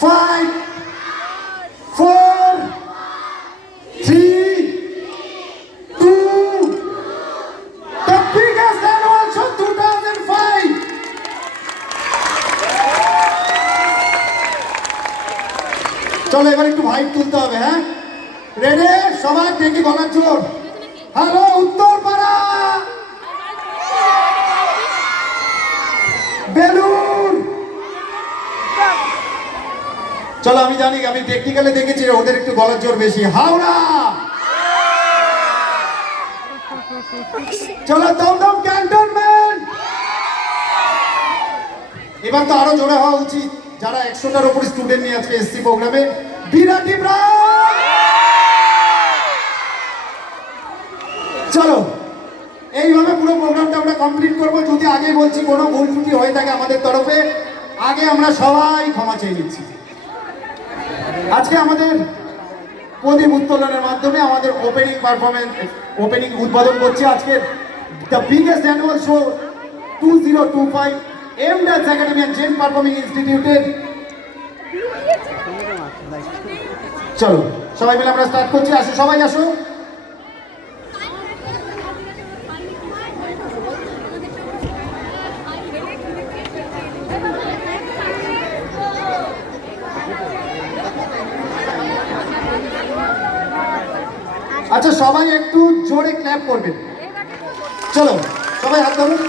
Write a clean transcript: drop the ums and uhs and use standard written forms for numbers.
5, 4, 3, 2, the biggest annual show 2005. চলো এবার একটু ভাইব তুলতে হবে, হ্যাঁ? রেডি? সবাই দেখি গলার জোর। Hello Uttarpara, balloon. চলো আমি জানি, আমি টেকনিক্যালি দেখেছি ওদের একটু গলার জোর বেশি। হাওড়া, চলো দমদম ক্যান্টনমেন্ট। এবার তো আরো জোরে হওয়া উচিত, যারা 100টার উপর স্টুডেন্ট নিয়ে আজকে এসসি প্রোগ্রামে। বিরাটি ব্রাঞ্চ। চলো এইভাবে পুরো প্রোগ্রামটা আমরা কমপ্লিট করবো। যদি আগে বলছি কোনো ভুল ত্রুটি হয়ে থাকে আমাদের তরফে, আগে আমরা সবাই ক্ষমা চেয়ে নিচ্ছি। আজকে আমাদের প্রদীপ উত্তোলনের মাধ্যমে আমাদের ওপেনিং পারফরমেন্স, ওপেনিং উদ্বোধন করছে আজকে দ্য বিগেস্ট অ্যানুয়াল শো 2025 এমডাস একাডেমি অ্যান্ড জেন পারফর্মিং ইনস্টিটিউটের। চলো সবাই মিলে আমরা স্টার্ট করছি। আসো সবাই আসো। আচ্ছা সবাই একটু জোরে ক্ল্যাপ করবেন। চলো সবাই হাত ধরুন।